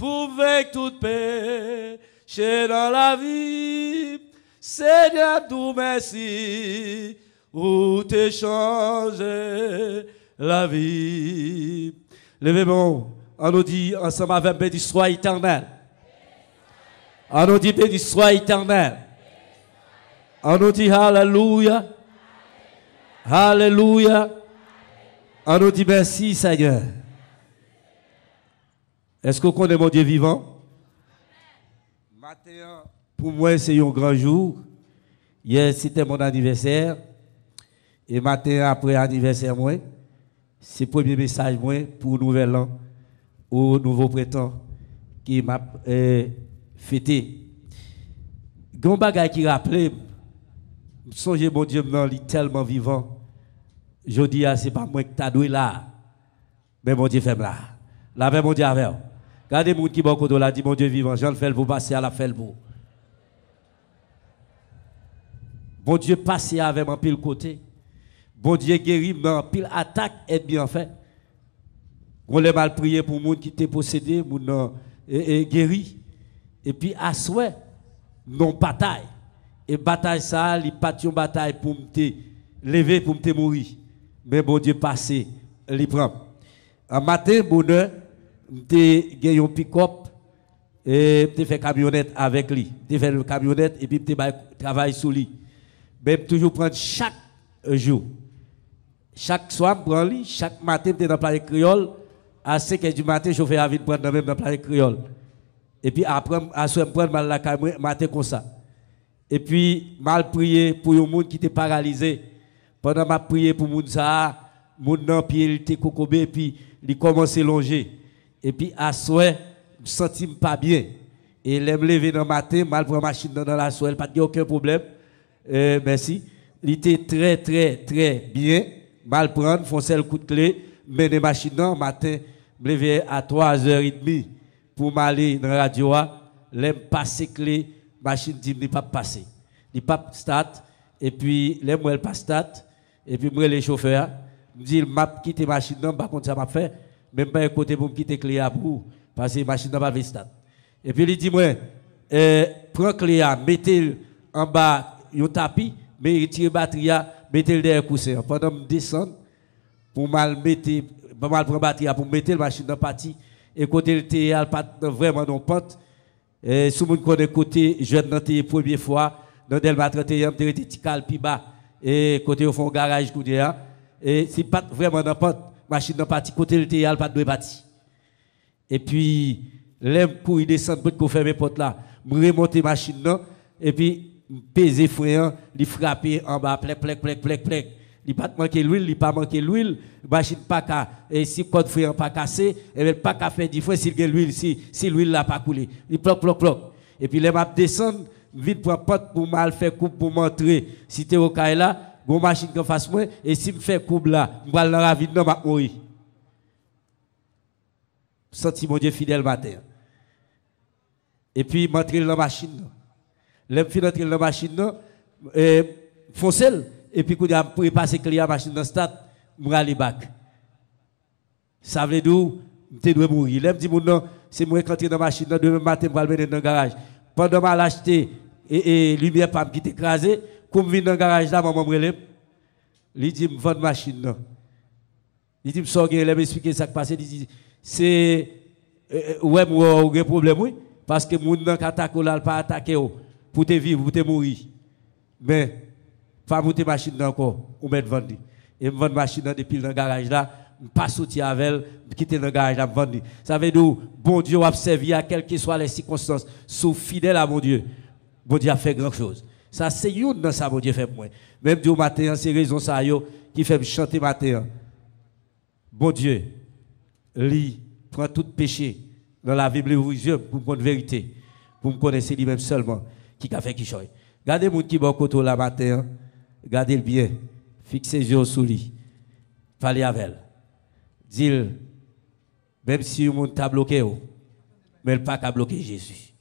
pour vaincre toute péché dans la vie. Seigneur, tout merci, ou t'es changé la vie. Levez-moi, on nous dit ensemble avec béni soit éternel. On nous dit béni soit éternel. On nous dit Alléluia. Alléluia. On nous dit merci Seigneur. Est-ce que vous connaissez mon Dieu vivant? Matin, pour moi, c'est un grand jour. Hier, c'était mon anniversaire. Et matin, après anniversaire, moi, c'est le premier message moi, pour le nouvel an, au nouveau printemps qui m'a fêté. Il y a un bagage qui rappelle, songez mon Dieu, il est tellement vivant. Je dis, ce n'est pas moi qui t'ai doué là, mais mon Dieu fait là. Là, mon Dieu avec. Regardez les gens qui sont là, dit mon Dieu vivant, j'en fais vous passer à la fait vous. Bon Dieu passe avec mon pile côté. Bon Dieu guérit, mais pile attaque est bien fait. On l'a mal prié pour les gens qui étaient possédés, les guéri. Et puis à souhait, non bataille. Et bataille ça, il pas une bataille pour me lever, pour me mourir. Mais bon Dieu passe, il prend. Un matin, bonheur, j'ai gagné un pick-up et j'ai fait camionnette avec lui. J'ai fait le camionnette et puis j'ai travaillé sur lui. Mais toujours prendre chaque jour. Chaque soir, je prends lui. Chaque matin, je suis dans la plage créole. À 5 h du matin, je fais la vie de prendre dans la plage créole. Et puis après, à ce moment, je prends la caméra matin comme ça. Et puis, mal prié pour les gens qui étaient paralysés. Pendant que je prié pour les gens, mon nom pied était cocobé et puis il commence à longer. Et puis à soir, je me sentis pas bien. Et il me lever dans le matin, mal prendre la machine dans la soirée, pas de aucun problème. Merci. Il était très, très, très bien. Mal prendre, foncer le coup de clé, mener la machine dans le matin, me lever à 3h30 pour m'aller dans la radio. L'aime passer clé, machine dit n'est pas passé. Il pas start. Et puis, l'aime elle pas start. Et puis, moi, les chauffeurs, me dit, m'a quitté la machine dans, par contre, ça m'a fait. Même pas un côté pour me quitter clé à bout. Parce que la machine n'a pas start. Et puis, il dit, moi, prends clé à, mettez en bas, un tapis, mais retirez la batterie, mettez le derrière coussin. Pendant que je descends, pour mal prendre la batterie, pour mettre la machine dans la partie, et côté le théâtre, pas vraiment non pente. Et si vous connaissez côté, je viens dans la première fois, dans Delma 31, je suis petit bas, et côté au fond, garage, et si pas vraiment dans pente, machine dans la partie, côté le théâtre, pas de partie. Et puis, l'aime pour y descendre, pour faire mes portes là, je remonte la machine là, et puis, peser frère, il frapper en bas, plec. Il pas manquer l'huile, il pas manquer l'huile, machine pas qu'à, et si code frère pas cassé, et bien pas qu'à faire 10 fois si l'huile, si l'huile n'a pas coulé. Il ploc. Et puis les m'a descendre, vite pour porte pour mal faire coupe pour m'entrer. Si tu es au cas là, bon machine qui fasse moi, et si me fait coupe là, je vais dans la vie, non, je mourir. Senti mon Dieu fidèle matin. Et puis m'entrer dans la machine. L'aime fin d'entrer dans la machine, foncer. Et puis, quand il a passé la machine dans le stade, je vais aller back. Ça veut dire que je dois mourir. Il me dit, non, c'est moi qui entre dans la machine, demain matin, je vais aller dans le garage. Pendant que je l'ai acheté, et lumière pas qui est écrasée, quand je viens dans le garage, là, maman me relève. Il dit, je vends la machine. Il dit, je sors, il m'explique ce qui passe. Il dit, c'est. Ouais, moi, j'ai un problème, oui. Parce que les gens qui attaquent, ils ne pas attaquer pour te vivre, pour te mourir. Mais. Pas monter machine encore, ou mettre vendre. Et me vendre machine depuis dans le garage là, pas sortir avec elle, quitter le garage là, me vendre. Ça veut dire, bon Dieu a servi à quelles que soient les circonstances, sous fidèle à mon Dieu. Bon Dieu a fait grand chose. Ça c'est une dans ça, bon Dieu fait moi. Même Dieu matin, c'est raison ça yo qui fait me chanter matin. Bon Dieu, lui prend tout péché dans la Bible pour me connaître vérité, pour me connaître lui-même seulement qui a fait qui choisit. Regardez les gens qui sont côté là matin. Gardez le bien, fixez les yeux sur lui, parlez avec elle. Dis-le, même si le monde t'a bloqué, mais il n'a pas qu'à bloquer Jésus.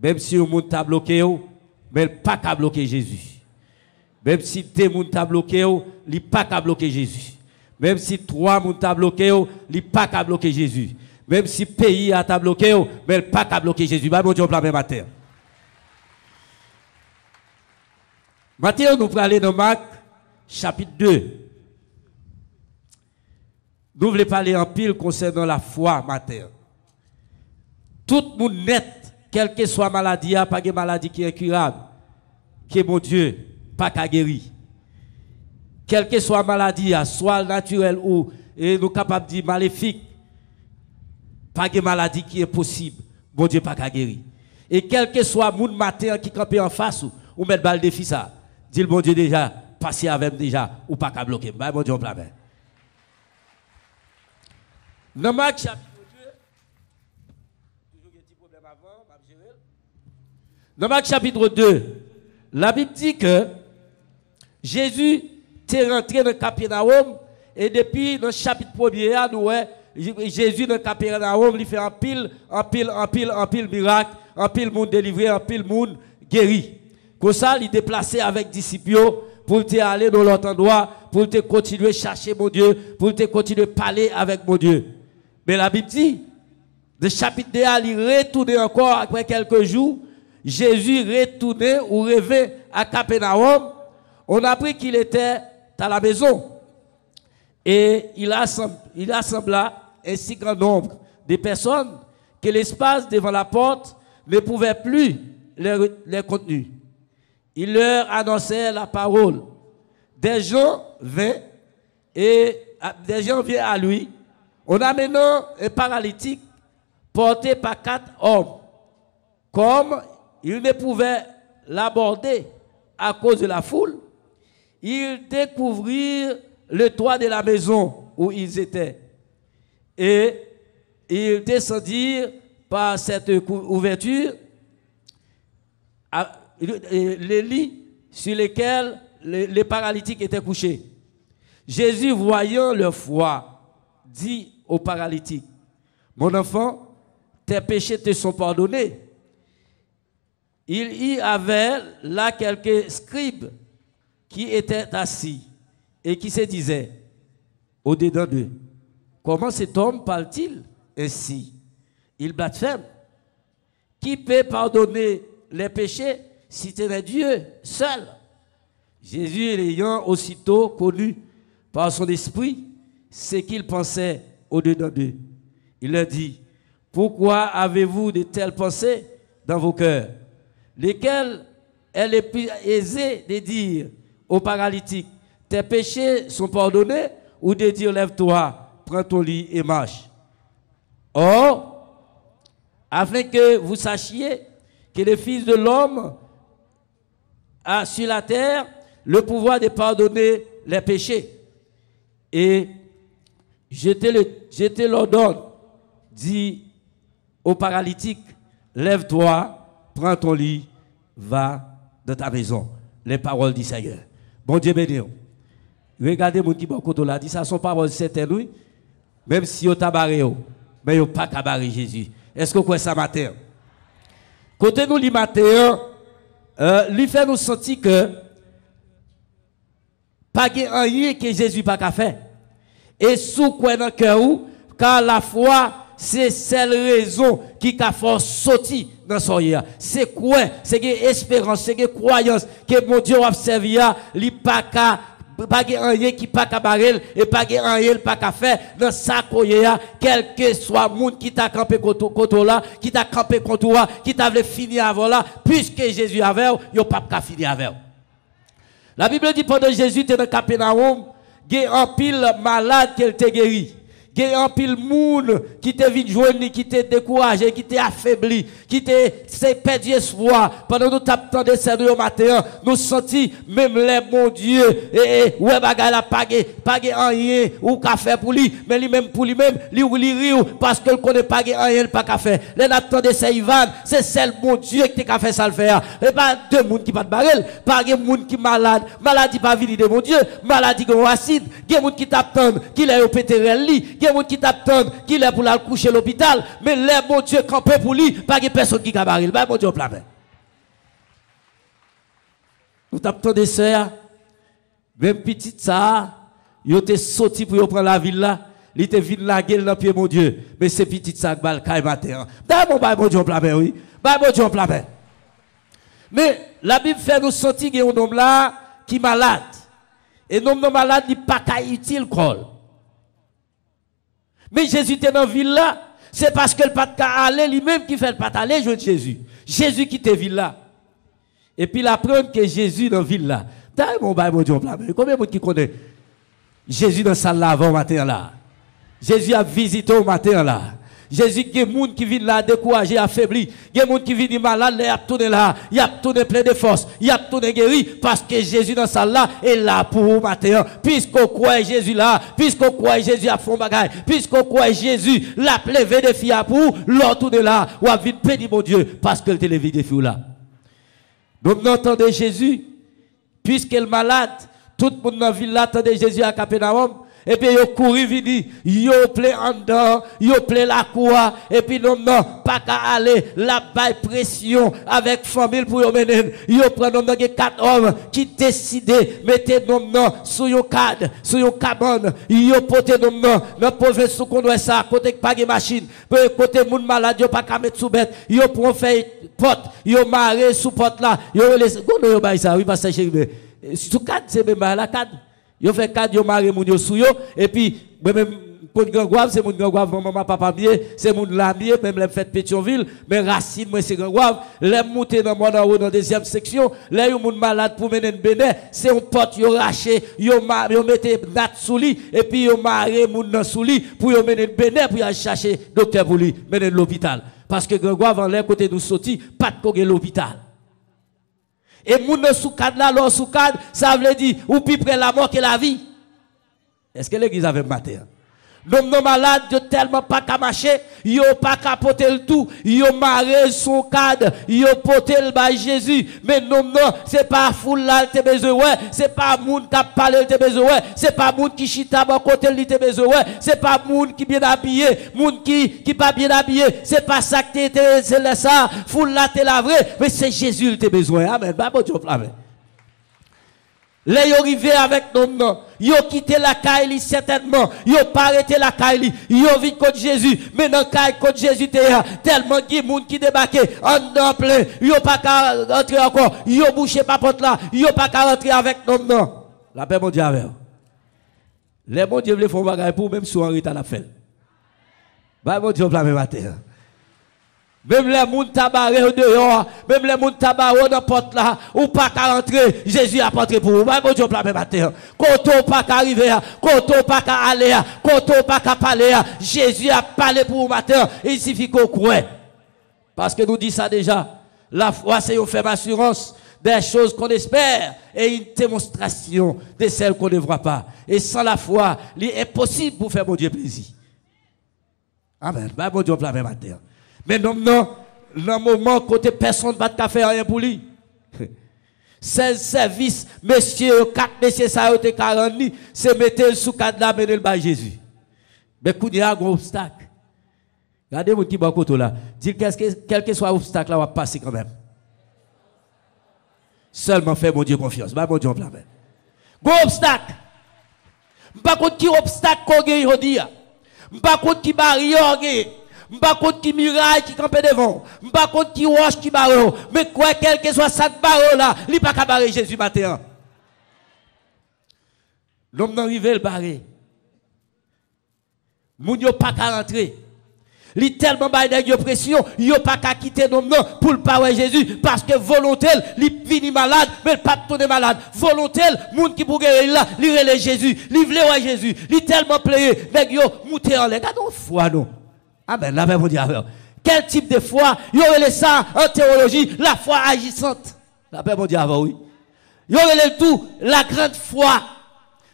Même si le monde t'a bloqué, mais il n'a pas qu'à bloquer Jésus. Même si le monde t'a bloqué, il n'a pas qu'à bloquer Jésus. Même si trois moun t'a bloqué, il n'est pas qu'à bloquer Jésus. Même si le pays a bloqué, mais il n'est pas qu'à bloquer Jésus. Bah, mon Dieu, on plein matin. Maintenant, nous allons aller dans Marc, chapitre 2. Nous voulons parler en pile concernant la foi matin. Tout le monde net, quelle que soit la maladie, pas de maladie qui est incurable, qui est mon Dieu, pas qu'à guérir. Quelle que soit la maladie, soit naturelle ou nous capables de dire maléfique, pas de maladie qui est possible, mon Dieu, pas qu'à guérir. Et quel que soit le monde matin qui campe en face ou met balle défi ça, dit le bon Dieu déjà, passez avec déjà, ou pas qu'à bloquer. Bon Dieu, on plein. Dans Marc chapitre 2, toujours un petit problème avant, dans Marc chapitre 2, la Bible dit que Jésus est rentré dans Capernaum et depuis le chapitre 1er, nous voyons Jésus dans Capernaum, il fait un pile miracle, un pile monde délivré, un pile monde guéri. Comme ça, il est déplacé avec disciples pour te aller dans l'autre endroit, pour te continuer à chercher mon Dieu, pour te continuer à parler avec mon Dieu. Mais la Bible dit, le chapitre 2, il retourne encore après quelques jours. Jésus retourné ou revint à Capernaum. On a appris qu'il était à la maison. Et il assembla un si grand nombre de personnes que l'espace devant la porte ne pouvait plus les contenir. Il leur annonçait la parole. Des gens vinrent à lui. On a maintenant un paralytique porté par 4 hommes. Comme il ne pouvait l'aborder à cause de la foule, ils découvrirent le toit de la maison où ils étaient. Et ils descendirent par cette ouverture les lits sur lesquels les paralytiques étaient couchés. Jésus, voyant leur foi, dit aux paralytiques, « Mon enfant, tes péchés te sont pardonnés. » Il y avait là quelques scribes qui étaient assis et qui se disaient au-dedans d'eux, « Comment cet homme parle-t-il ainsi? Il blasphème. Qui peut pardonner les péchés si c'est Dieu seul? » Jésus, l'ayant aussitôt connu par son esprit ce qu'il pensait au-dedans d'eux, il leur dit, « Pourquoi avez-vous de telles pensées dans vos cœurs, lesquelles est le plus aisé de dire aux paralytiques, tes péchés sont pardonnés, ou de dire, lève-toi, prends ton lit et marche. Or, afin que vous sachiez que le Fils de l'homme a sur la terre le pouvoir de pardonner les péchés. Et je te l'ordonne, dit au paralytique, lève-toi, prends ton lit, va dans ta maison. Les paroles du Seigneur. Bon Dieu béni. Regardez mon qui bon côté là, dit ça sont paroles certaines, oui. Même si vous tabaré, mais vous pas tabaré Jésus. Est-ce que vous croyez ça matin? Côté nous, li matin, lui fait nous sentir que pas rien que Jésus pas qu'à faire. Et sous quoi dans le cœur, car la foi, c'est celle raison qui a fait sortir dans son yeux. C'est quoi? C'est que espérance, c'est que croyance que mon Dieu a servi, il pas qu'à pas rien qui pas qu'à barrer et pas rien pas qu'à faire dans sa koya, quel que soit monde qui t'a campé contre là, qui t'a campé contre toi, qui t'a voulu finir avant là, puisque Jésus avait, il pas qu'à finir avec. La Bible dit pendant Jésus était dans Capernaum, il y a un pile malade qu'elle t'a guéri. Il y a un pile monde qui t'a vu joindre, qui t'a découragé, qui t'a affaibli, qui t'a perdu espoir. Pendant que nous t'attendons de matin, nous sentons même les mon Dieu, et ouais, bagay la pas rien ou qu'a fait pour lui, mais lui-même pour lui-même, lui rit parce que ne connaît pas rien, pas qu'a fait. Les n'attendez c'est Ivan, c'est celle mon Dieu qui t'a fait ça le faire. Et pas deux monde qui pas de barrel, pas de monde qui malade, maladie pas venir de mon Dieu, maladie qui racine, il y a monde qui t'attend, qui est au péterel lit. Il y a des gens qui t'attendent, qui est pour la coucher à l'hôpital, mais les mon Dieu campé pour lui, pas de personne qui cabarille. Bah, mon Dieu, au plein. Nous t'attendons des sœurs, même petite ça, il était sorti pour prendre la ville là. Il était venu la gueule dans pied mon Dieu. Mais c'est petit sac bal caille matin. D'ailleurs mon Dieu plein oui. Mon Dieu plein. Mais la Bible fait nous sentir qu'il y a un homme là qui est malade. Et l'homme malade n'est pas utile col. Mais Jésus était dans la ville là, c'est parce que le pas aller lui-même qui fait le pas aller jouer Jésus. Jésus qui était ville là. Et puis la preuve que Jésus dans la ville là. D'ailleurs mon Dieu plein. Combien de monde qui connaît Jésus dans la salle là avant matin là? Jésus a visité au matin là. Jésus, il y a des gens qui viennent là découragés, affaiblis. Il y a des gens qui viennent malades, il a tourné là. Il a tourné plein de force. Il a tourné guéri. Parce que Jésus dans ça là est là pour vous matin. Puisqu'on croit Jésus là. Puisqu'on croit Jésus a fond bagaille. Puisqu'on croit Jésus l'a levé des filles pour vous. L'on tourne là. Ou a vite pédi mon Dieu. Parce que le levé des filles là. Donc nous entendons Jésus. Puisqu'il est malade. Tout le monde dans la ville là attendait Jésus à Capernaum. Et puis, ils courent, ils yo plein en dedans, yo plein la cour, et puis, non, pas qu'à aller, la baille pression avec famille pour y mener. Yo prennent, non, 4 hommes qui décident, mettez, non, sur yon cadre, sur yon cabane, yo pote, non, dans province sous qu'on doit ça, côté pas de machine, côté moun malade, yo pas qu'à mettre sous bête, yo pour faire porte, yo marrer sous porte là, yo les, yo baille ça, oui, parce que chérie, sous cadre, c'est même la cadre. Yo fait cadre, yo marre moun yo sou yo, et puis, même, pour grand guave, c'est mon grand guave, maman, papa, c'est mon lamier, même les fêtes Pétionville, mais racine, moi, c'est grand guave, les monter dans mon haut, dans la deuxième section, les moun malade pour mener un bénin, c'est un pote, yo raché, yo mettez nat sous lit, et puis yo marre moun dans sous lit, pour yo mener un bénin, pour y chercher docteur pour lui, mener l'hôpital. Parce que grand guave, en l'air, côté nous sorti, pas de kogue l'hôpital. Et moun sous cadre là, l'or sous cadre, ça veut dire ou plus près la mort que la vie. Est-ce que l'église avait maté? Non malade, yo tellement pas qu'à marcher, yo pas qu'à porter le tout, yo marre son cadre, yo porter le bas Jésus. Mais non, c'est pas foule là te besoin, c'est pas moun qui parle te besoin, c'est pas moun qui chita à côté te besoin, c'est pas moun qui bien habillé, moun qui pas bien habillé, c'est pas ça que c'est ça, foule là te la vraie, mais c'est Jésus te besoin. Amen. Bah bon Dieu, amen. Les yo arrivé avec nous, yo quitté la caille certainement, yo pas arrêté la caille, yo vite contre Jésus, mais dans caille contre Jésus tellement de monde qui débarqué en plein, yo pas qu'à rentrer encore, yo bouché pas porte là, yo pas qu'à rentrer avec nous. La paix mon Dieu avec. Les bon Dieu veulent faire bagaille pour même si on retard la fait. Bah mon Dieu la même matin. Même les gens tabarés au dehors, même les gens tabarés dans la porte là, ou pas qu'à rentrer, Jésus a rentré pour vous. Mais bon Dieu, plein de matin. Quand on pas qu'à arriver, quand on pas qu'à aller, quand on pas qu'à parler, Jésus a parlé pour vous matin. Il suffit qu'on croit. Parce que nous disons ça déjà. La foi, c'est une ferme assurance des choses qu'on espère et une démonstration de celles qu'on ne voit pas. Et sans la foi, il est impossible pour faire mon Dieu plaisir. Amen. Mais bon Dieu, plein de matin. Mais non, dans le moment côté personne ne va te faire rien pour lui. 16 services, messieurs, 4 messieurs, ça a été 40 ni, c'est mettre sous cadre là, mener le bas Jésus. Mais quand il y a un gros obstacle, regardez mon qui est côté là, dites quel que soit l'obstacle là, on va passer quand même. Seulement fait mon Dieu confiance. Bah, mon Dieu, plein. Gros obstacle. Pas contre qui obstacle qu'on gagne aujourd'hui. Pas contre qui barrière m'pas contre qui miraille qui campe devant, m'pas contre qui roche qui barre, mais quoi quel que soit ça barre là, il pas qu'à barrer Jésus matin. L'homme n'arrive le barrer. Moun yo pas qu'à rentrer. Li tellement bail de pression, yo pas qu'à quitter non pour le pas Jésus parce que volontaire, li vini malade, mais pas tourner malade. Volontaire, moun qui pour guérir là, li relè Jésus, li vle ouais Jésus, li tellement playé, nèg yo monter en l'air. Gardons foi non. Amen, la paix mon Dieu. Quel type de foi? Il y aurait ça en théologie, la foi agissante. La paix mon Dieu, oui. Il y aurait tout, la grande foi.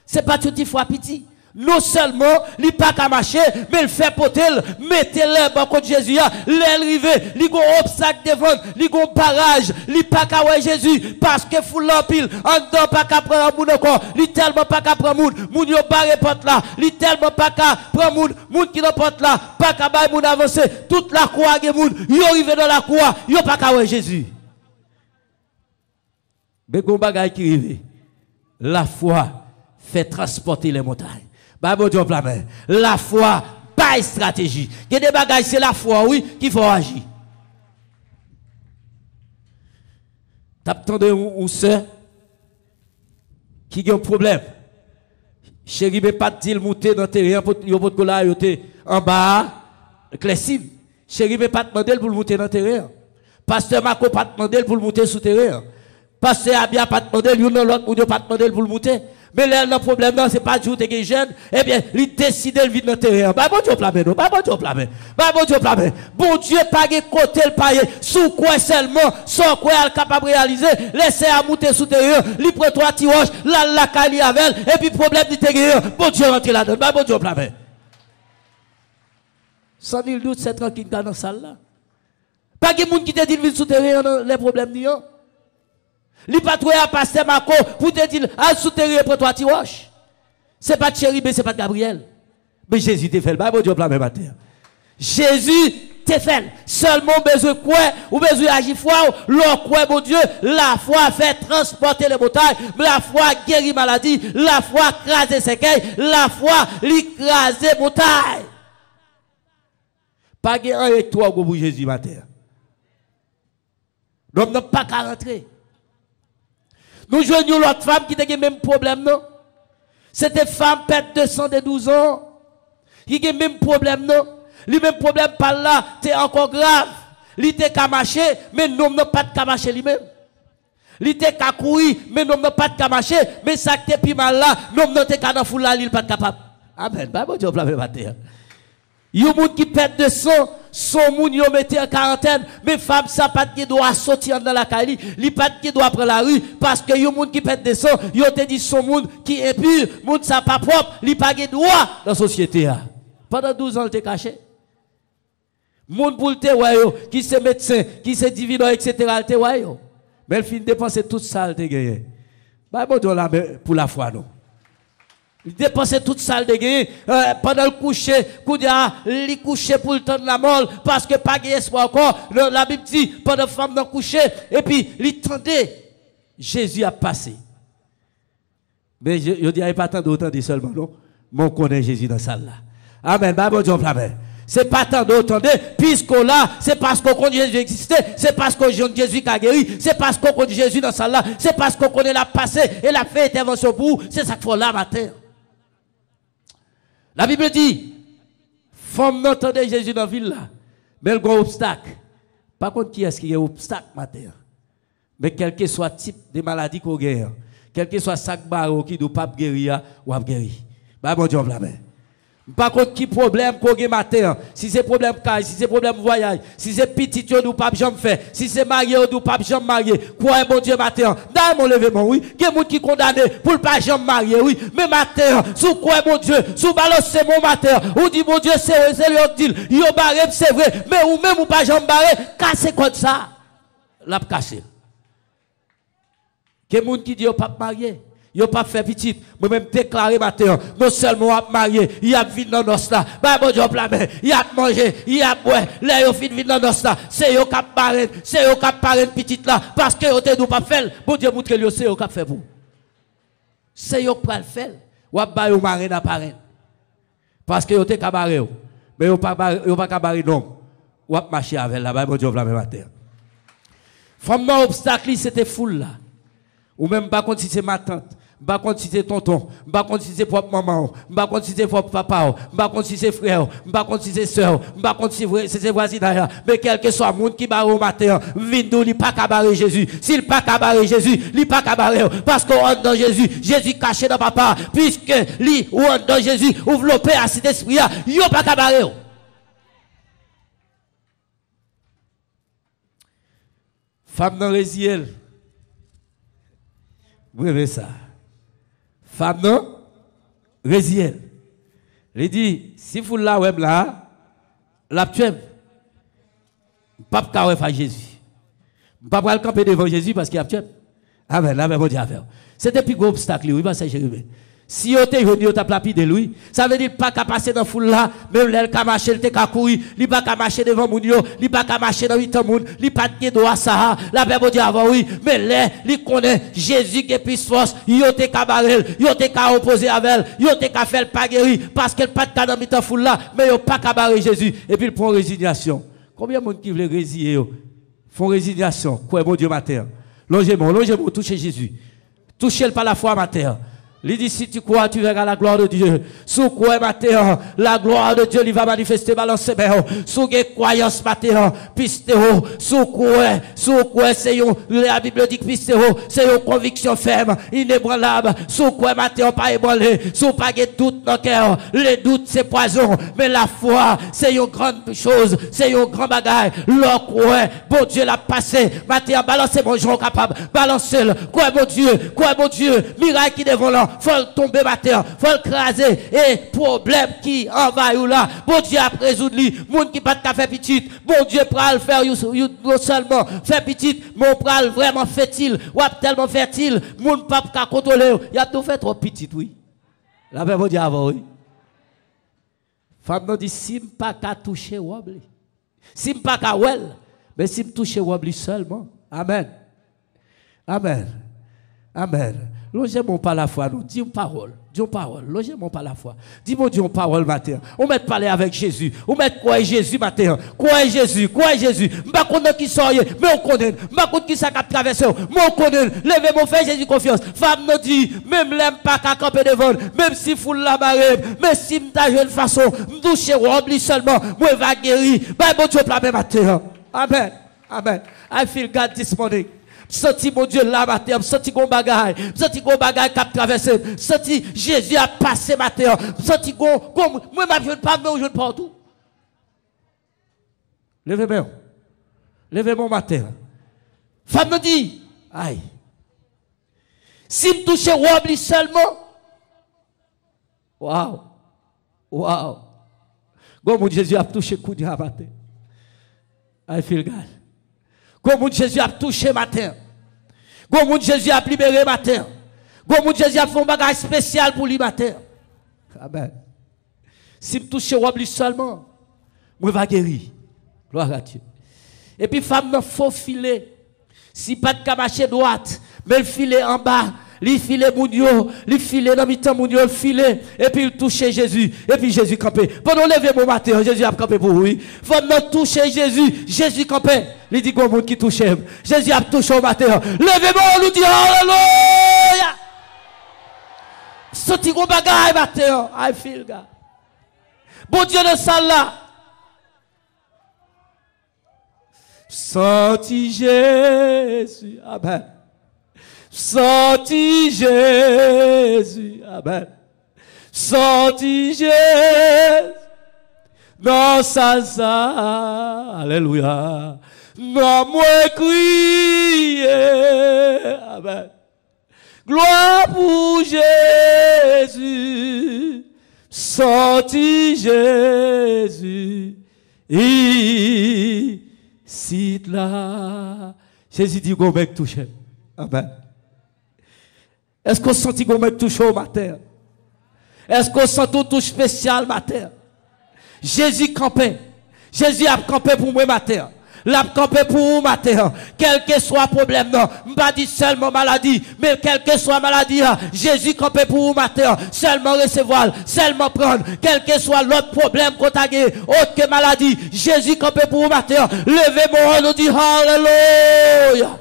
C'est pas toute foi petit. Non seulement, il pas qu'à marcher, mais il fait potel, mettez-le dans contre Jésus, l'arrivé, il y a un obstacle devant, il y a un barrage, il pas qu'à voir Jésus, parce que fou l'empile, en dedans pas qu'à prendre moun encore, il tellement pas qu'à prendre moun yo barré porte là, il tellement pas qu'à prendre moun qui dans porte là, pas qu'à bailler moun avancer, toute la croix de moun, yo arrivé dans la croix, yo pas qu'à voir Jésus. Mais gon bagay qui rive, la foi fait transporter les montagnes. Bah, bon Dieu, la foi, pas stratégie. Il y a des bagages, c'est la foi, oui, qu'il faut agir. Tu as une soeur qui a un problème. Chérie, mais pas de dire monter dans le terrain pour que là, en bas, Clessine. Chérie, mais pas de demander pour monter dans le terrain. Pasteur Marco, pas de demander pour monter sous terrain. Pasteur Abia, pas de demander, l'autre, pas de demander pour monter. Mais là, le problème, ce n'est pas du tout que jeune. Eh bien, il décide de vivre dans le terrain. Bah, bon Dieu, plamé, bah, bon Dieu, plamé. Bah, bon Dieu, plamé. Bon Dieu, pas de côté le paye. Sous quoi seulement, sans quoi elle est capable de réaliser. Laissez à monter sous terrain. Il prend 3 tiroches, la cali avec. Et puis, problème du terrain. Bon Dieu, rentre là-dedans. Bah, bon Dieu, plamé. Sans nul doute, c'est tranquille dans la salle là. Pas de monde qui te dit de vivre sous terrain, les problèmes n'y ont. Li pas trouvé à pasteur Marco pour te dire à souterrain pour toi tiroche. C'est pas de Chéribé, c'est pas de Gabriel. Mais Jésus te fait le Bible, Dieu blâme matin. Jésus te fait seulement besoin de quoi ou besoin d'agir foi, l'on quoi mon Dieu, la foi fait transporter les montagnes, la foi guérit maladie, la foi crase séquelles, la foi l'écraser montagnes. Pas guérir avec toi pour Jésus matin. L'homme n'a pas qu'à rentrer. Nous joignons l'autre femme qui a le même problème, non? C'était femme pète de 112 ans. Qui a le même problème, non? Le même problème par là, c'est encore grave. Il était qu'à marcher, mais nous n'avons pas de qu'à marcher lui-même. Il était qu'à courir, mais nous n'avons pas de qu'à marcher. Mais ça qui est plus mal là, nous n'avons pas qu'à dans foule là, il n'est pas capable. Amen. Bah, bon Dieu, blâme matin. Il y a des gens qui pètent de sang, son monde yo mette en quarantaine, mais femme ça pas qui doit sortir dans la caille, li pas qui doit prendre la rue parce que yo monde qui pète de sang, yo te dit son monde qui est pur, monde ça pas propre, li pas de droit dans la société. Pendant 12 ans il te caché. Monde pour te ouais yo, qui c'est médecin, qui c'est divin etc. te ouais yo. Mais il fin dépenser tout ça te gagné. Bah bon Dieu là pour la foi non. Il dépensait toute salle de gagner pendant le coucher, il couchait pour le temps de la mort parce que pas de espoir encore. La Bible dit pendant la femme dans le coucher et puis il tendait. Jésus a passé. Mais je dis pas tant d'autant seulement non. Mais on connaît Jésus dans la salle là. Amen. Bah bon Dieu, amen. C'est pas tant d'autant puisque là, c'est parce qu'on connaît Jésus existait, c'est parce que Jésus a guéri, c'est parce qu'on connaît Jésus dans la salle là, c'est parce qu'on connaît la passé et la fait intervention pour vous, c'est ça qu'il faut là matin. La Bible dit, femme n'entendait Jésus dans la ville là, mais il y a un obstacle. Par contre, qui est-ce qui a un obstacle matin? Mais quel que soit le type de maladie qu'on a, quel que soit sac barreau qui ne peut pas guérir ou pas guérir. Bah bon Dieu, la main. Par contre, qui problème qu'on a matin, si c'est problème caille, si c'est problème voyage, si c'est petit, nous pas jamais faire, si c'est marié, nous pas jamais marier, quoi bon Dieu matin, dans mon levement, oui, il y a des gens qui condamné pour ne pas jamais marier, oui, mais matin, sous quoi bon Dieu, sous balance c'est mon matin, ou dit bon Dieu, c'est lui qui dit, yo barré, c'est vrai, mais ou même ou pas jamais barré, cassez comme ça, l'a cassé. Il y a des gens qui disent, pas marier. Il n'a pas fait petit, moi-même déclaré matin, non seulement à marier, il a vu dans nos là, bah bon Dieu, il a mangé, il a boire, là il a fait dans nos là, c'est eux qui parlent, c'est eux qui parlent petite là, parce que vous ne pas faire, bon Dieu montre que c'est eux qui fait pour. C'est eux qui le faire, ou à bailler au marine à parrain. Parce que vous êtes cabaret, mais vous pas cabaret non, ou à marcher avec là, bah bon Dieu, matin. Femme non obstacle, c'était full là. Ou même pas contre si c'est ma tante. Pas contre si c'est tonton, pas contre si c'est propre maman, pas contre si c'est propre papa, pas contre si c'est frère, pas contre si c'est soeur, pas contre si c'est voisin derrière. Mais quel que soit le monde qui barre au matin, vindou, il pas cabaret Jésus. S'il pas cabaret Jésus, il pas cabaret. Parce qu'on entre dans Jésus, Jésus caché dans papa, puisque lui ou entre dans Jésus, ouvre le paix à cet esprit, il pas cabaret. Femme dans les yeux. Vous voyez ça. Femme non, résilienne. Il dit, si vous la web là, la tuez. Pas de faire Jésus. Pas de camper devant Jésus parce qu'il a tué. Amen, amen, bon Dieu. C'était plus gros obstacle, oui, parce que Si vous avez venu, vous avez lapidé lui. Ça veut dire pas qu'à passer dans la foule là, même l'elle qui a marché, il a couru, il pas qu'à marcher devant moun yo, il pas qu'à marcher dans 8 ans moun, il pas de droit à ça, la paix Dieu avant oui, mais là, il connaît Jésus qui est plus force, il a qu'à barrer, il a qu'à opposer avec elle, il a qu'à faire le pas guéri, parce qu'elle pas de cas dans 8 ans foule là, mais il a pas qu'à barrer Jésus, et puis il prend résignation. Combien de monde qui veut résilier, font résignation, quoi bon Dieu matin. Logez-moi, touchez Jésus. Touchez-le par la foi matin. Il dit, si tu crois, tu verras la gloire de Dieu. Sous quoi, matin, la gloire de Dieu, il va manifester dans ses mains. Sous quelle croyance, matin, pistéo. Sous quoi, c'est la Bible dit que pistéo, c'est une conviction ferme, inébranlable. Sous quoi, matin, pas ébranlé. Sous pas de doute dans le cœur. Les doutes, c'est poison. Mais la foi, c'est une grande chose. C'est une grande bagaille. L'or, quoi, bon Dieu l'a passé. Matin, balancez mon jour capable. Balancez-le. Quoi, mon Dieu, miracle qui devant là. Faut le tomber matin, faut le craser et problème qui envahit là, bon Dieu a résoudre lui, monde qui pas de faire petit, bon Dieu pral faire non seulement faire petit, mon pral vraiment fertile, ou tellement fertile, monde pas qu'à contrôler, il a tout fait trop petit oui. La paix bon Dieu avant oui. Femme nous dit si pas qu'à toucher wobli. Si pas qu'à well, mais si toucher wobli seulement. Amen. Amen. Amen. Logez-moi par la foi, nous dis une parole. Logez-moi par la foi. Dis-moi une parole matin. On met parler avec Jésus. On met quoi Jésus matin. Quoi Jésus. Je ne sais pas qui sort, mais on connaît. Je ne sais pas qui ça a traversé, mais on connaît. Levez mon frère Jésus confiance. Femme nous dit, même l'aime pas qu'à camper devant, même si foule la barre, même si m'ta jeune façon, m'douche oublie seulement, moi va guérir. Bah bon Dieu plein matin. Amen. Amen. I feel God this morning. Senti mon Dieu là matin, senti qu'on bagaille qui a traversé, senti Jésus a passé matin, senti qu'on moi je ne pas mais je ne pas tout. Levez-moi matin. Femme me dit, aïe. Si me touche Wobli seulement. Waouh. Comme Jésus a touché coup de matin. I feel God. Comme Jésus a touché matin. Comme Jésus a libéré matin. Comme Jésus a fait un bagage spécial pour lui matin. Amen. Si je touche Wobli seulement, je vais guérir. Gloire à Dieu. Et puis, femme, il faut filer. Si pas de camaché droite, mais le filet en bas. Il filait Mounio, il filait dans mi-temps Mounio, il filait, et puis il touchait Jésus, et puis Jésus campait. Pendant lever mon matin, Jésus a campé pour lui. Faut nous toucher Jésus, Jésus campait. Il dit qu'on monde qui touche, Jésus a touché au matin. Levez-moi, on nous dit Alléluia. Sorti gros bagaille matin, I feel God. Bon Dieu de salle là. Sorti Jésus, amen. Sorti Jésus, amen. Sorti Jésus, dans sa, alléluia. Non, moi crier, amen. Gloire pour Jésus, sorti Jésus, ici là. Jésus dit, go mec touché, amen. Est-ce qu'on sent qu'on m'a touché au matin? Est-ce qu'on sent tout touche spécial matin? Jésus campait. Jésus a campé pour moi matin. L'a campé pour vous matin. Quel que soit le problème, non. Pas dit seulement maladie, mais quel que soit maladie, Jésus campé pour vous matin. Seulement recevoir, seulement prendre. Quel que soit l'autre problème qu'on a gagné, autre que maladie, Jésus campé pour vous matin. Levez-moi, on nous dit Alléluia.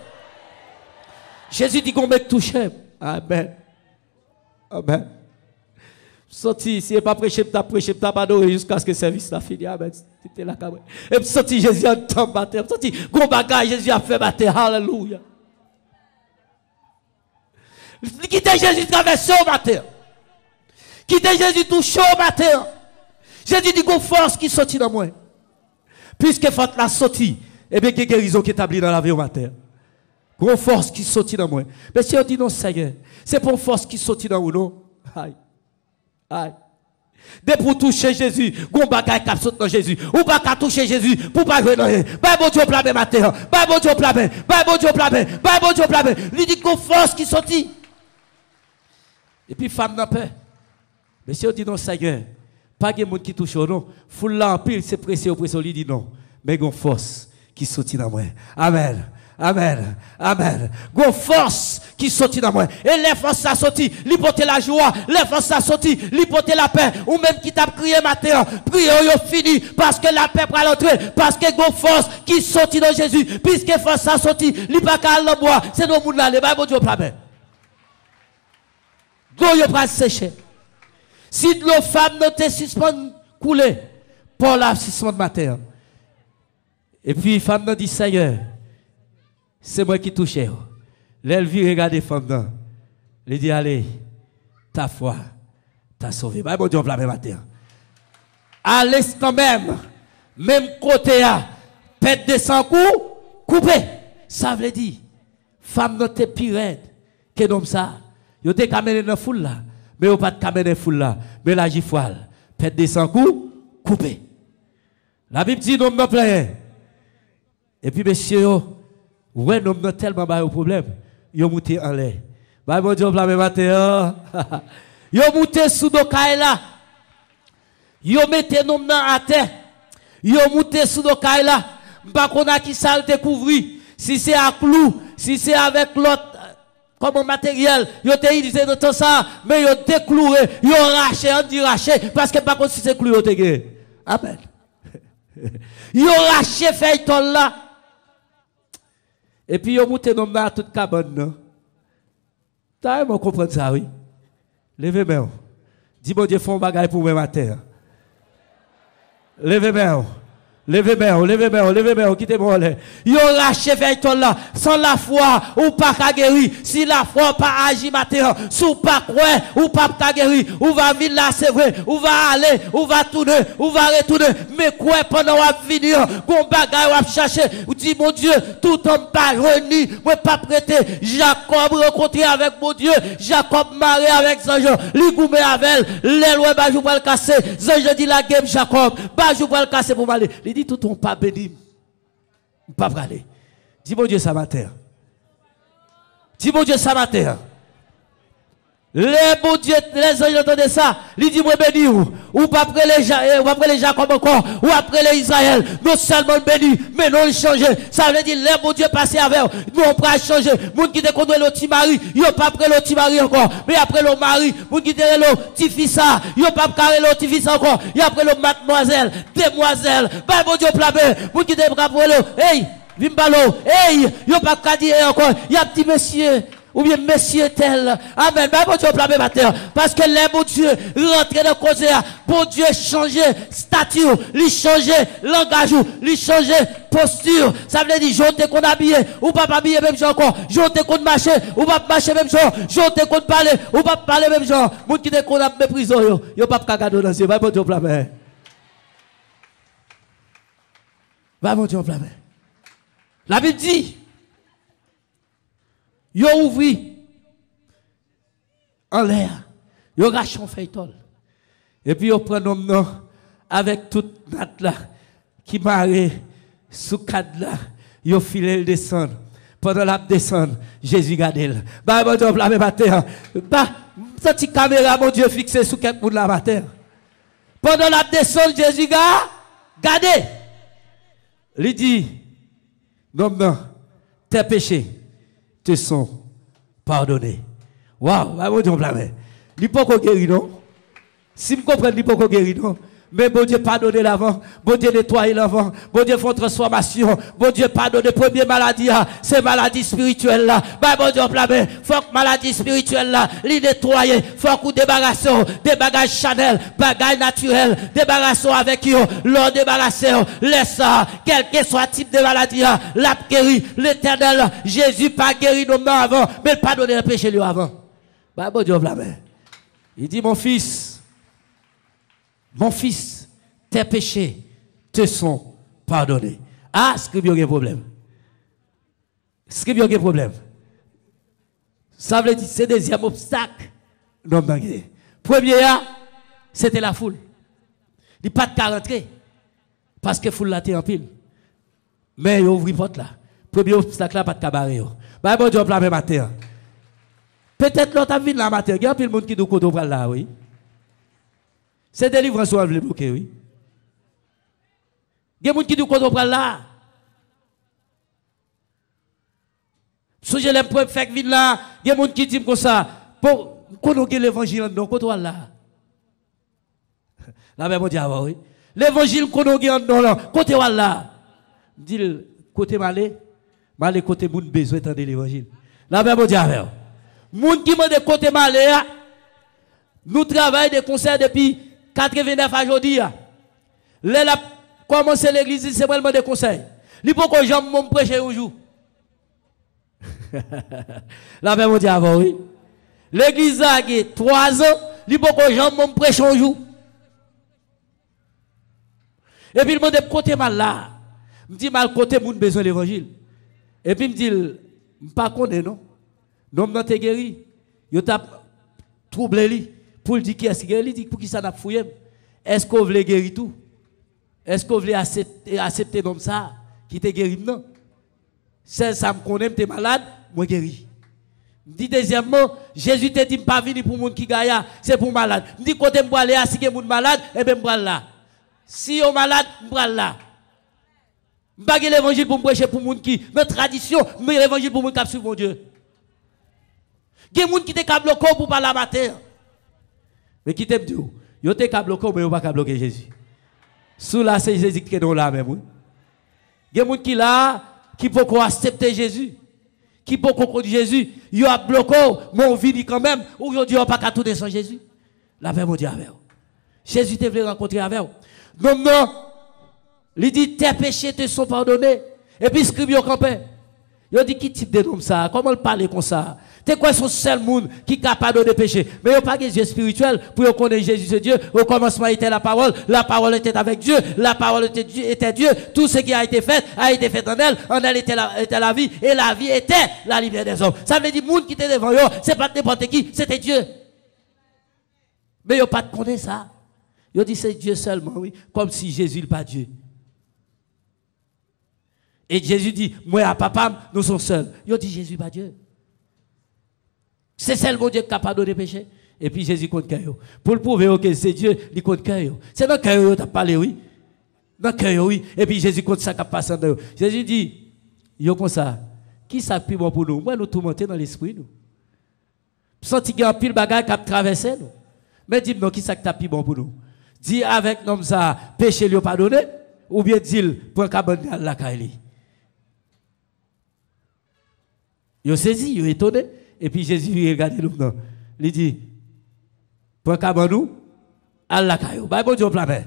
Jésus dit qu'on m'a touché. Amen. Amen. Sorti, si il n'est pas prêché, tu as prêché, tu as pas adoré jusqu'à ce que le service soit fini. Amen. C'était là quand même. Et puis sorti, Jésus a tant battu. Sorti, gros bagage, Jésus a fait battre. Alléluia. Quittez Jésus traverser au matin. Quittez Jésus toucher au matin. Jésus dit qu'on force qui sortit dans moi. Puisque faut la sortie, et bien, il y a guérison qui est établie dans la vie au matin. Gros force qui sortit dans moi. Mais si on dit non, Seigneur, c'est pour force qui sortit dans vous, non? Aïe. Aïe. Dès pour toucher Jésus, gros bagaille qui saute dans Jésus. Ou pas qu'à toucher Jésus, pour pas jouer dans lui. Bah bon Dieu au plat matin. Bah bon Dieu au plat. Bah bon Dieu au plat. Bah bon Dieu au plat. Il dit gros force qui sortit. Et puis, femme n'a peur. Monsieur dit non, Seigneur, pas de monde qui touche au non. Foule là en pile, c'est pressé au pressé, il dit non. Mais il y a une force qui sortit dans moi. Amen. Amen. Amen. Gon force qui sortit dans moi. Et les forces ça sorti, li porter la joie, les forces ça sorti, li porter la paix. Ou même qui t'a crié matin, priez yo fini parce que la paix va l'entrer, parce que gon force qui sorti dans Jésus, puisque force ça sorti, li pas qu'à le boire, c'est nos monde là, les Bible Dieu pas bien. Gon yo pas sécher. Si de l'eau femme ne te suspend couler pour l'assistance de matin. Et puis femme ne dit Seigneur, c'est moi qui touche. Elle vit regarder femme. Elle dit allez, ta foi t'a sauvé. Bah bon Dieu la même matin. À l'instant même côté à pète de 100 coups, coupé. Ça veut dire femme ne te pire que comme ça. Yo te camé dans foule là. Mais vous pas de caméra foule là. Mais la gifouale, pète des 100 coups, coupé. La Bible dit, non, me plaît. Et puis, monsieur, ouais, non, me tellement pas de problème. Yo monté en l'air. Bah, bon Dieu, la même matin. Yo monté sous le caille là. Yo mettez nos mains à terre. Yo monté sous le caille là. Pas qu'on a qui ça le découvrir. Si c'est à clou, si c'est avec l'autre. Comme matériel, ils ont utilisé de tout ça, mais ils ont décloué, ils ont raché, on dit raché, parce que par contre, si c'est cloué, ils ont dégué. Amen. Ils ont raché, fait ton là. Et puis, ils ont monté dans ma toute cabane. T'as aimé comprendre ça, oui? Levez-moi. Dis bon Dieu, font un bagage pour moi matin. Levez-moi. Levez-moi, quittez-moi. Yo raché fait là, sans la foi, ou pas qu'à guérir. Si la foi pas agir matin, sous pas croire, ou pas qu'à guérir, ou va venir là, c'est vrai, ou va aller, ou va tourner, ou va retourner. Mais quoi pendant va venir, qu'on bagaille va chercher, ou dit mon Dieu, tout homme pas reni, moi pas prêté. Jacob rencontré avec mon Dieu, Jacob marié avec Zange, lui goumé avec elle, les lois, bah, je vais le casser. Zange dit la game Jacob, bah, je vais le casser pour m'aller. Dit tout ton pas béni. Pas aller. Dis mon Dieu ça matin. Dis mon Dieu ça matin. Les bon Dieu, les anges entendent ça. Il dit moi béni ou pas après les Jacob encore ou après les Israël. Non seulement béni, mais non changé. Ça veut dire les bon Dieu passé avec nous on pas changer. Moun qui te connaît le petit mari, yo pas après le petit mari encore. Mais après le mari, moun qui te le petit fils ça, yo pas carré le petit fils encore. Et après le mademoiselle, demoiselle, pas bon Dieu plabé. Moun qui te après le hey, vimbalo, hey, yo pas dire encore. Y a petit monsieur ou bien monsieur tel. Amen. Mais bon Dieu, blâmer matin. Parce que les bon Dieu rentrent dans le cause, bon Dieu changer statut, lui changer langage, lui changer posture. Ça veut dire, j'ôte qu'on habille, ou pas habiller même genre encore. J'ôte qu'on marcher, ou pas marcher même genre. J'ôte qu'on parler, ou pas parler même genre. Moun qui te qu'on a méprisé, yo pas cadeau dans ce. Va bon Dieu, blâmer. Va bon Dieu, blâmer. La Bible dit, yo ouvri en l'air, yo rache en feuilleton. Et puis yo prend nom avec toute natte là qui marre sous cadre là, yo filé le descendre. Pendant la descendre, Jésus garde elle. Bah bon Dieu la matin. Bah cette caméra mon Dieu fixé sous quelque monde la matin. Pendant la descendre, Jésus garde. Il dit non, tes péchés te sont pardonnés. Waouh, bon Dieu, il n'est pas guéri, non? Si vous comprenez, il n'est pas guéri, non? Mais bon Dieu, pardonnez l'avant. Bon Dieu, nettoyez l'avant. Bon Dieu, font transformation. Bon Dieu, pardonnez. Première maladie, c'est maladie spirituelle là. Bon Dieu, faut que maladie spirituelle là, les nettoyer. Faut que débarrassons des bagages Chanel, bagages naturels, débarrassons avec eux. L'on débarrassons. Laisse ça, quel que soit type de maladie, la guéri, l'éternel. Jésus pas guéri nos mains avant, mais pardonnez le péché lui avant. Bon Dieu, il dit, mon fils, tes péchés te sont pardonnés. Ah, est-ce qu'il y a un problème? Est-ce qu'il y a un problème? Ça veut dire, c'est le deuxième obstacle. Non, premier, c'était la foule. Il n'y a pas de cas rentrer. Parce que la foule là, t'es en pile. Mais il ouvre la porte là. Premier obstacle là, pas de cabaret. Bon Dieu, la même matin. Peut-être l'autre vie la matin, il y a le monde qui doit côté là, oui. C'est délivrance ou le bloquer, oui. Il y a des gens qui doit côté là. Si je l'aime pour faire vite là, il y a des gens qui disent comme ça, pour connaître l'évangile dans côté là. La même dit avant, oui. L'évangile connaître dans côté là. Dit côté malé côté moun besoin de l'évangile. La même dit avant. Moun qui m'a de côté malé, nous travaillons des concerts depuis 89 à aujourd'hui. Là, commencé l'église, c'est vraiment des conseils. Il faut que j'aime mon prêcher un jour. La même dit avant, oui. L'église a 3 ans, il faut que j'aime mon prêcher un jour. Et puis il m'a dit côté mal là. Je dis mal côté moun besoin de l'évangile. Et puis il me dit, je ne pas connais non. Non, je suis guéri. Je t'ai troublé pour dire qui est guéri, dit pour qui ça n'a fouillé. Est-ce que vous voulez guérir tout? Est-ce que vous voulez accepter comme ça qui te guéri non? C'est ça me connaît, tu es malade, moi guéri. Je dis deuxièmement, Jésus te dit pas venir pour monde qui gagne, c'est pour malade. Je dis côté me aller si que monde malade, et ben me là. Si on malade, me là. Je ne pas l'évangile pour me prêcher pour monde qui dans tradition, mais l'évangile pour monde qui suit mon Dieu. Il y a des gens qui te bloqué pour parler à matin. Mais qui t'aime Dieu? Ils te bloqué, mais ils ne pas bloquer Jésus. Sous là, c'est Jésus qui est dans là même. Il y a des gens qui là, qui peuvent accepter Jésus. Qui peuvent comprendre Jésus. Ils ont bloqué, mais on vit quand même. Aujourd'hui, on ne peut pas tout sans Jésus. La paix, mon Dieu, avec vous. Jésus te voulait rencontrer avec vous. Non, non. Il dit, tes péchés te sont pardonnés. Et puis, scribe au campé. Il dit, qui type de nom ça? Comment le parler comme ça? C'est quoi son seul monde qui est capable de pécher? Mais il n'y a pas de Dieu spirituel pour connaître Jésus, c'est Dieu. Au commencement était la parole était avec Dieu, la parole était Dieu. Tout ce qui a été fait en elle était la vie, et la vie était la lumière des hommes. Ça veut dire que le monde qui était devant eux, ce n'est pas n'importe qui, c'était Dieu. Mais il n'y a pas de connaître ça. Il dit c'est Dieu seulement, oui, comme si Jésus n'est pas Dieu. Et Jésus dit, moi et papa, nous sommes seuls. Il dit Jésus n'est pas Dieu. C'est seulement Dieu qui est capable de pécher. Et puis Jésus compte cœur. Pour le prouver que c'est Dieu, il compte cœur. C'est dans le cœur que tu as parlé, oui. Dans le cœur, oui. Et puis Jésus compte ça qui passe en dehors. Jésus dit, yo comme ça, qui ça plus bon pour nous? Moi, nous tourmenter dans l'esprit, nous. Senti qu'il y a un pile bagaille qui a traversé, nous. Mais dis-moi, qui ça qui t'a plus bon pour nous? Dis avec nous ça, péché lui pardonné, ou bien dis-le, pour cabane la caille. Yo saisi, yo étonné. Et puis Jésus regarde l'homme. Il dit, pour Kabanou, Allah Kayo. Bye bon Dieu plame.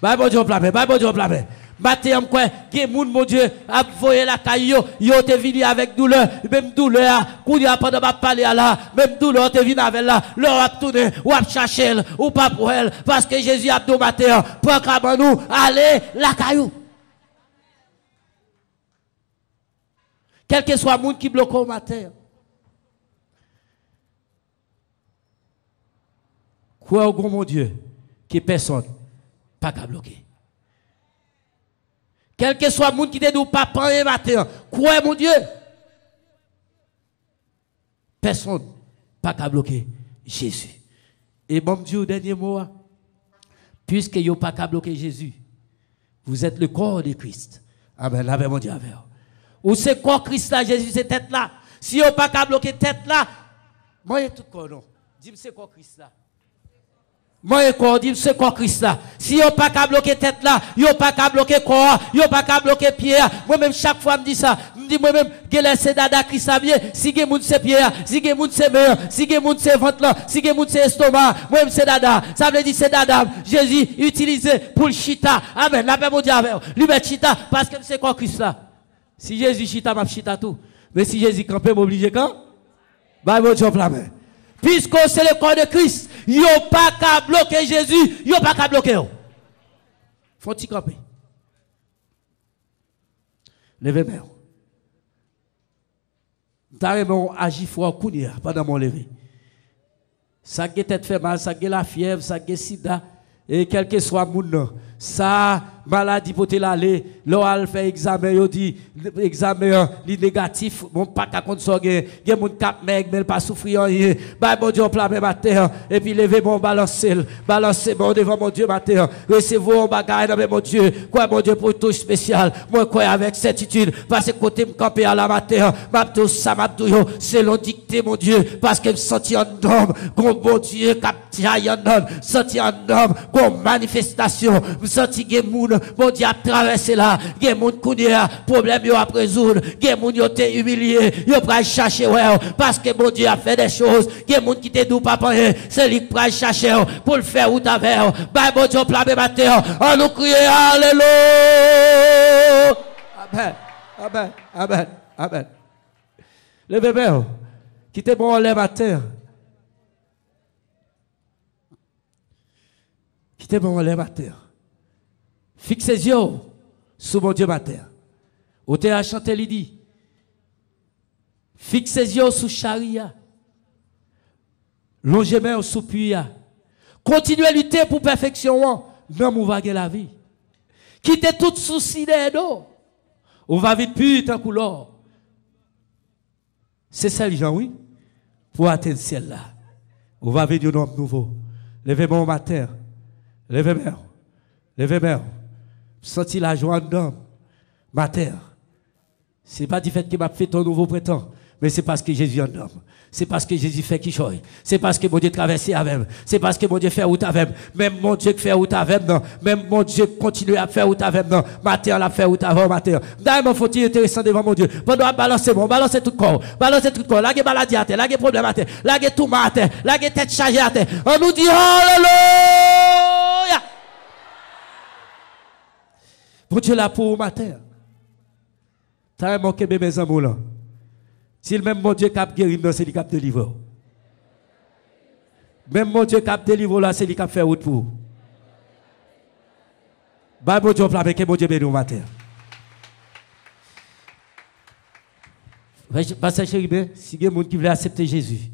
Bye bon Dieu plame. Bye bon Dieu plame. Matin, quoi, qui moun mon Dieu, a voyé la caillou, yo te venu avec douleur, même douleur, quand il a pas de parler à la, même douleur te venu avec la, leur a tourné, ou a cherché, ou pas pour elle, parce que Jésus a dit matin, pour Kabanou, allez, la caillou. Quel que soit le monde qui bloque au matin. Quoi au grand mon Dieu, qui personne, pas qu'à bloquer. Quel que soit le monde qui te dit papa et matin, quoi mon Dieu, personne, pas qu'à bloquer Jésus. Et bon Dieu, dernier mot, puisque vous pas qu'à bloquer Jésus, vous êtes le corps de Christ. Amen, avec mon Dieu, avec vous. Ou c'est corps Christ là, Jésus, c'est tête là. Si vous pas qu'à bloquer tête là, moi, tout corps non. Dis-moi, c'est corps Christ là. Moi, c'est quoi Christ là? Si vous pas qu'à bloquer tête là, vous pas qu'à bloquer corps, vous pas qu'à bloquer pied. Moi-même, chaque fois, je me dis ça. Je me dis moi-même, c'est dada Christ là bien. Si vous avez c'est pied, si vous avez c'est main, si vous avez c'est ventre là, si vous avez c'est estomac, moi-même, c'est dada. Ça veut dire c'est dada. Jésus utilisé pour le chita. Amen. La paix, mon Dieu, lui met chita parce que c'est quoi Christ là? Si Jésus chita, m'a chita tout. Mais si Jésus campé, m'oblige quand? Bah, mon Dieu, la main. Puisque c'est le corps de Christ, il n'y a pas qu'à bloquer Jésus, il n'y a pas qu'à bloquer. Faut-il camper? Levez-moi. T'as agi fort pendant mon lever. Ça a tête fait mal, ça a la fièvre, ça a sida, et quel que soit mon nom, Ça, maladie pour te l'aller, l'on fait examen, yo dit, examen, li négatif, bon, pas qu'à compte ça, gen moun kap meg, mais pas souffrir rien. Bah, mon Dieu, on plame matin, et puis levez mon balancer bon devant mon Dieu matin. Recevez-vous en bagaille, mon Dieu, quoi, mon Dieu, pour touche spécial. Moi, quoi, avec certitude, parce que côté me camper à la matin, m'abdou ça, m'abdou yo, selon dicté, mon Dieu, parce que me senti en homme, comme mon Dieu, cap en homme, senti en homme, comme manifestation, me senti gen moun, mon Dieu, a traversé là, gen moun kounia, problème yo à résoudre, gen moun yo te humilié, yo pral chercher, ouais, parce que mon Dieu a fait des choses, gen moun qui te dou pas rien, c'est lui qui pral chercher, pour le faire ou t'avère, bah, mon Dieu, plame matin, on nous crie, alléluia. Amen, amen, amen, amen. Le bébé, qui te bon lève à terre. Qui te bon lève à terre. Fixe ses yeux sous mon Dieu ma terre. Ou te a chanté, il dit. Fixe ses yeux sous charia. Longe main sous puya. Continuez à lutter pour perfection. Non, on va gagner la vie. Quittez tout souci d'eau. On va vite plus tant que l'or. C'est ça, les gens, oui. Pour atteindre celle-là. On va venir un homme nouveau. Levez-moi matin. Levez-moi. Levez-moi. Senti la joie d'homme. Matin. Ce n'est pas du fait qu'il m'a fait ton nouveau printemps, mais c'est parce que Jésus est un homme. C'est parce que Jésus fait qui choisit. C'est parce que mon Dieu traverse avec. C'est parce que mon Dieu fait route avec. Même mon Dieu fait route avec. Même mon Dieu continue à faire route avec. Matin, la fait route avec. Matin. D'ailleurs, faut-il intéressant devant mon Dieu. Pendant balancer bon, balancer tout corps. Balancer tout corps. Laguer maladie à terre. Laguer problème à terre. Laguer tout mal à terre. Laguer tête chargée à terre. On nous dit Alléluia. Pour Dieu là pour matin. T'as manqué mes amours là. Si le même mon Dieu qui a guéri, c'est lui qui a délivré. Même mon Dieu qui a délivré là, c'est lui qui a fait route pour. Bah, mon Dieu, avec mon Dieu béni au matin. Pasteur Chéribin, si il y a des gens qui veulent accepter Jésus.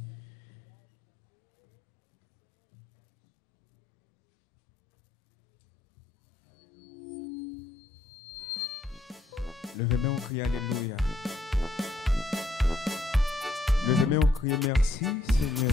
Levez-moi, on crie Alléluia. Levez-moi, on crie merci, Seigneur.